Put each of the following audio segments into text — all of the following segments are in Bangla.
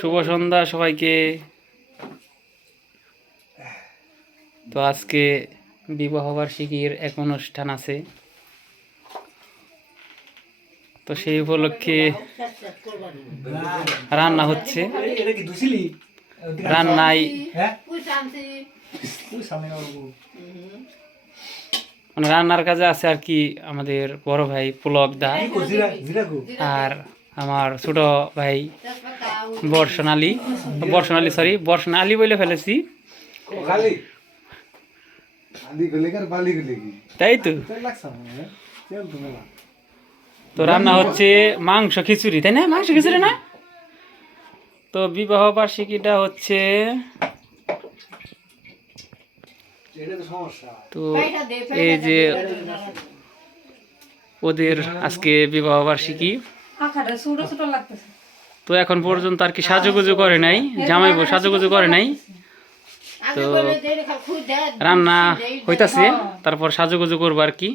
শুভ সন্ধ্যা সবাইকে। তো আজকে বিবাহ বার্ষিকীর এক অনুষ্ঠান আছে। তো সেই উপলক্ষে রান্না হচ্ছে। রান্নায় হ্যাঁ? মানে রান্নার কাজে আছে আর কি আমাদের বড় ভাই পুলক দা। কো আর আমার ছোট ভাই বর্ষণ আলী বর্ষণ আলী সরি বর্ষণ আলী বলে ফেলেছি তাই তো। হ্যাঁ? তো রান্না হচ্ছে মাংস খিচুড়ি তাই না? মাংস খিচুড়ি না? তো বিবাহ বার্ষিকীটা হচ্ছে তো তো এই যে ওদের আজকে বিবাহ বার্ষিকী। আখাটা ছোট ছোট লাগতেছে। তো এখন পর্যন্ত আর কি সাজুগুজু করে নাই জামাই বউ সাজুগুজু করে নাই। তো রান্না হইতাছে তারপর সাজুগুজু করব আর কি।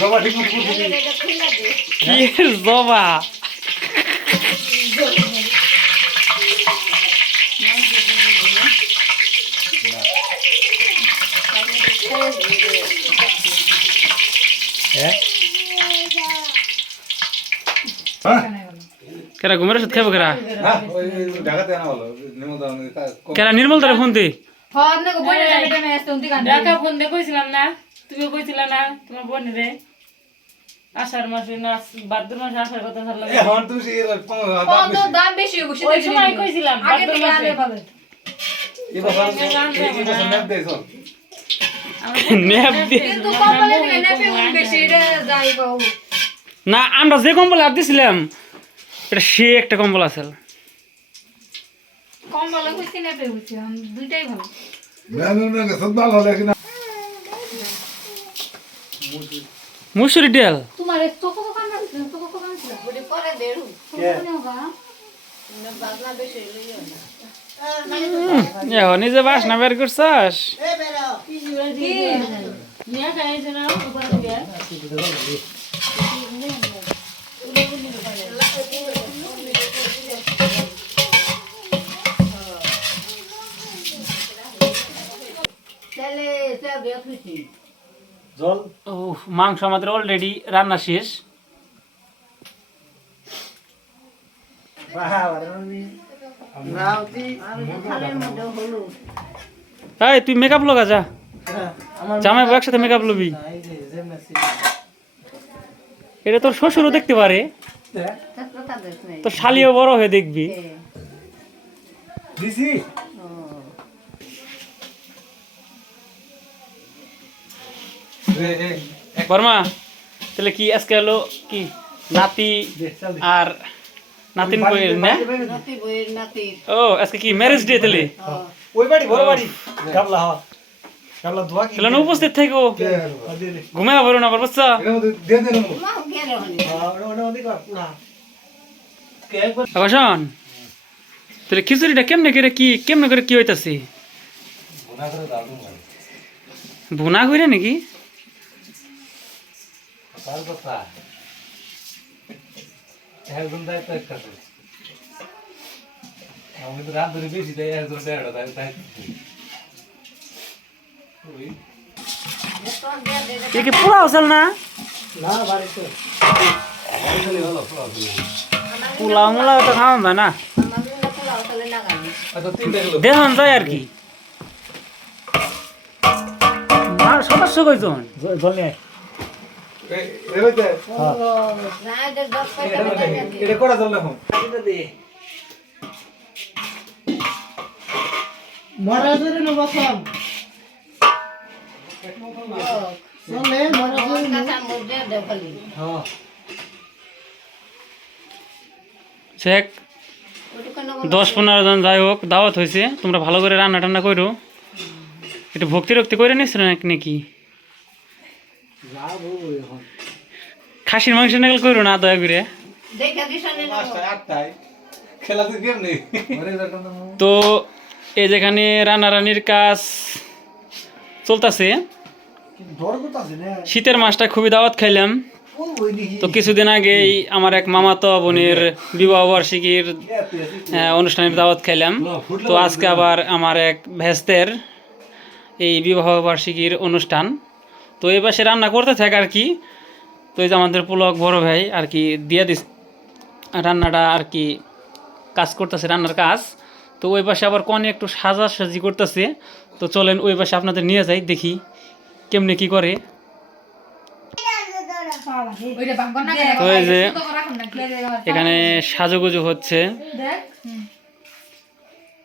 জবা ঠিক মতো কি জবা কেরা ঘুমের ওষুধ খাব কেরা কেরা নির্মল তারা ফোন দে ঢাকা ফোন দিয়ে কইছিলাম না তুমি কইছিলা না তোমার বোন রে আষাঢ় মাসে না ভাদ্র মাসে আসার কথা বললাম এখন তো দাম বেশি ওই সময় কইছিলাম ভাদ্র মাসে। না আমরা যে কম্বল হাত দিছিলাম এটা সে একটা কম্বল আছে। কম্বলে দুইটাই ভালো। মুসুরি ডাল। তোমার চোখ চোখ কান চোখ চোখ কান ছিল এখন নিজে বাসনা বের করছাস? না উপর দিয়ে জল? ও মাংস আমাদের অলরেডি রান্না শেষ। এই তুই মেকআপ লগা যা। জামাই বউ একসাথে মেকআপ লবি। এটা তোর শ্বশুরও দেখতে পারে। তোর শালিও বড় হয়ে দেখবি। দিছি? বর্মা তাহলে কি আজকে হলো কি নাতি দে চল দে আর নাতিন বইয়ের না ও আজকে কি ম্যারেজ ডে তাহলে ওই বাড়ি বড় বাড়ি গাবলা হওয়া গাবলা দোয়া কি তাহলে না উপস্থিত থাকো দে দে ঘুমে পারো না বুঝছ এর মধ্যে দিয়ে দেন হ্যাঁ ওটা ওটা ওদিকে পুরা কে একবার আবাসন তাহলে খিচুড়িটা কেমনে করে কি কেমনে করে কি হইতাছে ভুনা করে দাও তুমি ভুনা করে নাকি তার কথা একজন দায়িত্ব একটা আমি তো রাত ধরে বেশি দেয় একজন দেড় দায়িত্ব এটা কি পুরা হসল না? না পোলাও মোলাও তো খাওয়া না। আচ্ছা দেখুন যায় আর কি। আর সদস্য কয়জন? জল নিয়ে এটা করা চল এখন মরাজরে ন বসাম চলে মরাজরে হ্যাঁ চেক দশ পনেরো জন যাই হোক, দাওয়াত হয়েছে। তোমরা ভালো করে রান্না টান্না করো। একটু ভক্তি রক্তি করে নিচ্ছিল নাকি? খাসির মাংস নাগাল করো না দয়া করে। তো এই যেখানে রান্নারানির কাজ চলতেছে। ডর করতেছে না শীতের মাসটা খুবই দাওয়াত খাইলাম। তো কিছুদিন আগেই আমার এক মামাতো বোনের বিবাহ বার্ষিকীর আহ, অনুষ্ঠানের দাওয়াত খাইলাম। তো আজকে আবার আমার এক ভেস্তের এই বিবাহ বার্ষিকীর অনুষ্ঠান। তো এবার সে রান্না করতে থাকে আর কি। তো এই যে আমাদের পুলক বড় ভাই আর কি দিয়ে দিস রান্নাটা আর কি কাজ করতেছে, রান্নার কাজ। তো ওই পাশে আবার কনে একটু সাজাসাজি করতেছে। তো চলেন ওই পাশে আপনাদের নিয়ে যাই, দেখি কেমনে কি করে। তো এই যে এখানে সাজুগুজু হচ্ছে।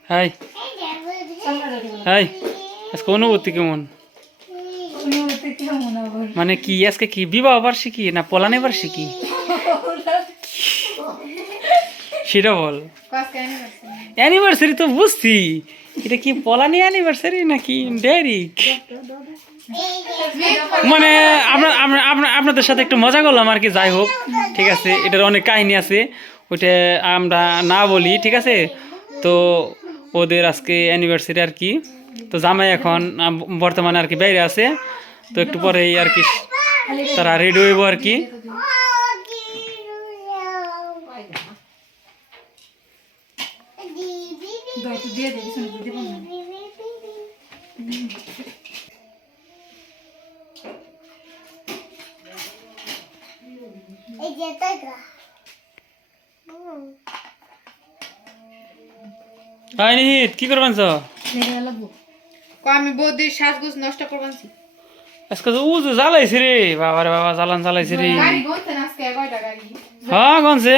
হাই। হাই, আজকে অনুভূতি কেমন? মানে কি আজকে কি বিবাহ বার্ষিকী না পলানে বার্ষিকী? সেটা বল। অ্যানিভার্সারি তো বুঝছি। এটা কি পলানি অ্যানিভার্সারি নাকি ডেয়ারি মানে আপনার- আপনাদের সাথে একটু মজা করলাম আর কি যাই হোক ঠিক আছে এটার অনেক কাহিনী আছে ওইটা আমরা না বলি ঠিক আছে? তো ওদের আজকে অ্যানিভার্সারি আর কি। তো জামাই এখন বর্তমানে আর কি বাইরে আছে। তো একটু পরে এই আর কি তারা রেডি হইব আর কি। কি করবেন আমি বৌদির সাজগোজ নষ্ট করবানছি। আজকে তো উজু জ্বালাইছে রে। বাবা রে বাবা জ্বালান জ্বালাইছে রে। গাড়ি গনছে না আজকে কয়টা গাড়ি? হ্যাঁ গনছে।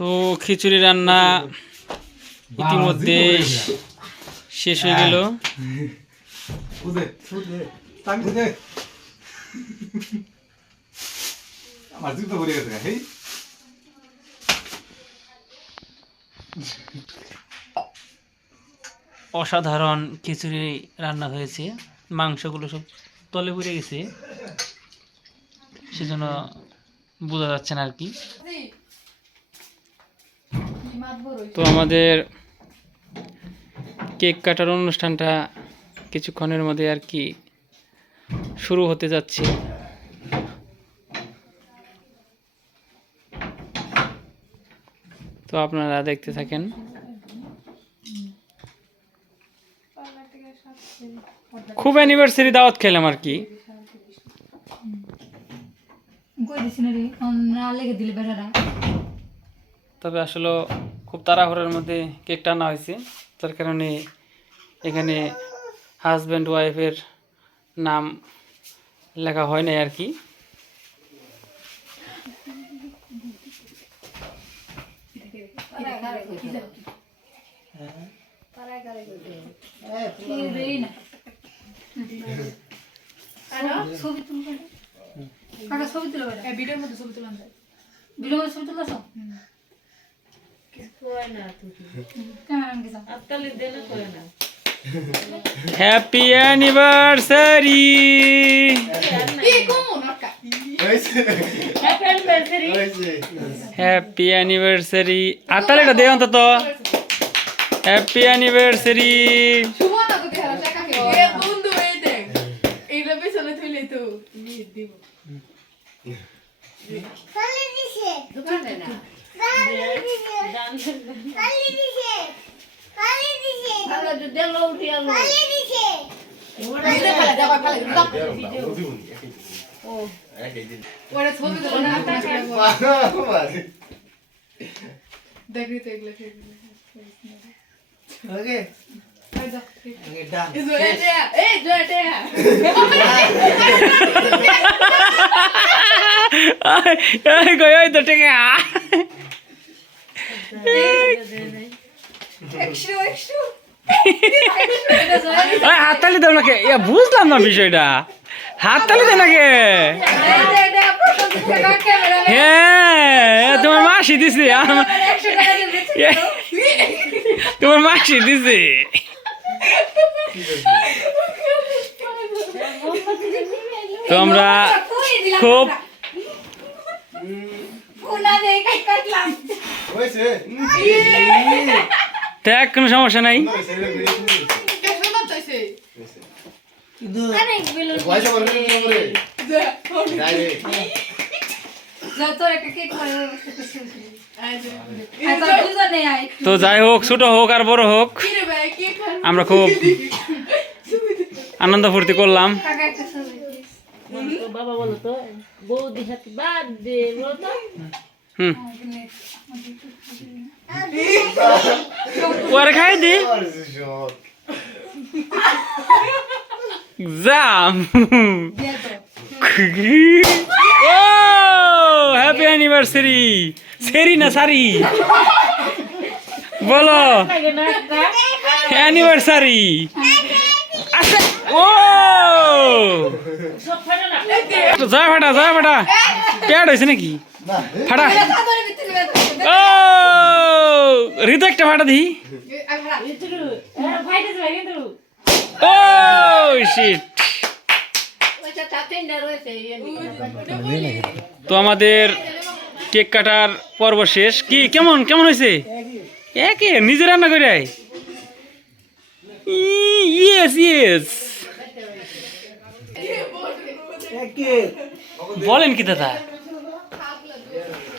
তো খিচুড়ি রান্না ইতিমধ্যে শেষ হয়ে গেল। উদে আমার জুতো পড়ে গেছে হেই। অসাধারণ খিচুড়ি রান্না হয়েছে। মাংসগুলো সব তলে পড়ে গেছে। সেজন্য বোঝা যাচ্ছে না আর কি। তো আমাদের কেক কাটার অনুষ্ঠানটা কিছুক্ষণের মধ্যে আর কি শুরু হতে যাচ্ছে। তো আপনারা দেখতে থাকেন। খুব অ্যানিভার্সারি দাওয়াত খেলাম আর কি। তবে আসলে খুব তাড়াহুড়োর মধ্যে কেকটা আনা হয়েছে। তার কারণে এখানে হাজব্যান্ড ওয়াইফের নাম লেখা হয় নাই আর কি। কি রে? না ছবি তুলবে। কাকা ছবি তুলো বেটা ভিডিওর মধ্যে ছবি তুলান যায় ভিডিওর মধ্যে ছবি তুলছো হ্যাপি অ্যানিভার্সারি হ্যাপি অ্যানিভার্সারি এটা দে অন্তত। হ্যাপি অ্যানিভার্সারি শুভ না তো দেখাল কাকে এ বন্ধু এই দেখ এইগুলো পেছনে তুলে তো নিয়ে দিব। ওরা না দেখবি তো এগুলো ওকে। ওই হাততালি দাও নাকি ইয়া বুঝলাম না বিষয়টা হাততালি দাও নাকি হ্যাঁ তোমার মাসি দিছে তোমার মাসি দিছে তো আমরা খুব দেখ কোনো সমস্যা নাই। একটা কেক করে আয় তো যাই হোক ছোট হোক আর বড় হোক আমরা খুব আনন্দ ফুর্তি করলাম। কাকা একটা ছবি দিস। তো বাবা বলো তো বৌদি হাতে বাদ বলো তো। হুম। ওরে খাই দি। জাম। ও হ্যাপি অ্যানিভার্সারি সেরি না সারি বলো অ্যানিভার্সারি আসে ও যা ফাটা যা ফাটা প্যাড হয়েছে নাকি ফাটা ও হৃদয় একটা ফাটা দি ও শিট তো আমাদের কেক কাটার পর্ব শেষ? কি কেমন কেমন হয়েছে? একে নিজে রান্না করে ইয়েস ইয়েস বলেন কি দাদা?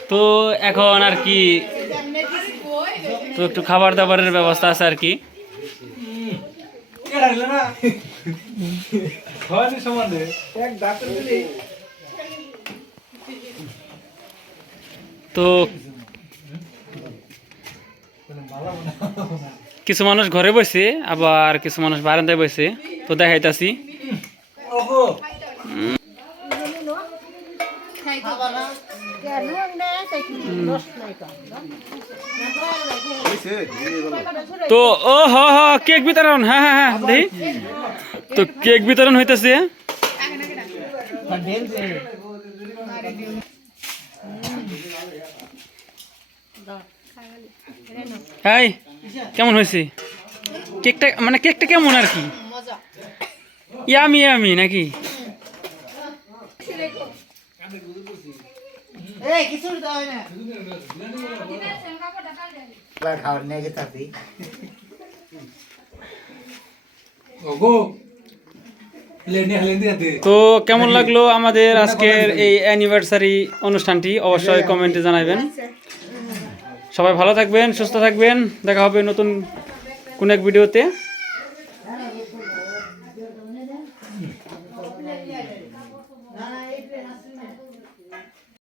তো এখন আর কি? তো একটু খাবার দাবারের ব্যবস্থা আছে আর কি। সমানে এক তো কিছু মানুষ ঘরে বসে, আবার কিছু মানুষ বারান্দায় বসে। তো দেখাইতাছি। তো, ও, হ হ, কেক বিতরণ হ্যাঁ হ্যাঁ হ্যাঁ দেখি। তো কেক বিতরণ হইতেছে। হাই কেমন হয়েছে? কেকটা মানে কেকটা কেমন আর কি? ইয়ামি ইয়ামি নাকি? তো কেমন লাগল আমাদের আজকের এই অ্যানিভার্সারি অনুষ্ঠানটি? অবশ্যই কমেন্টে জানাবেন। সবাই ভালো থাকবেন সুস্থ থাকবেন। দেখা হবে নতুন কোন এক ভিডিওতে।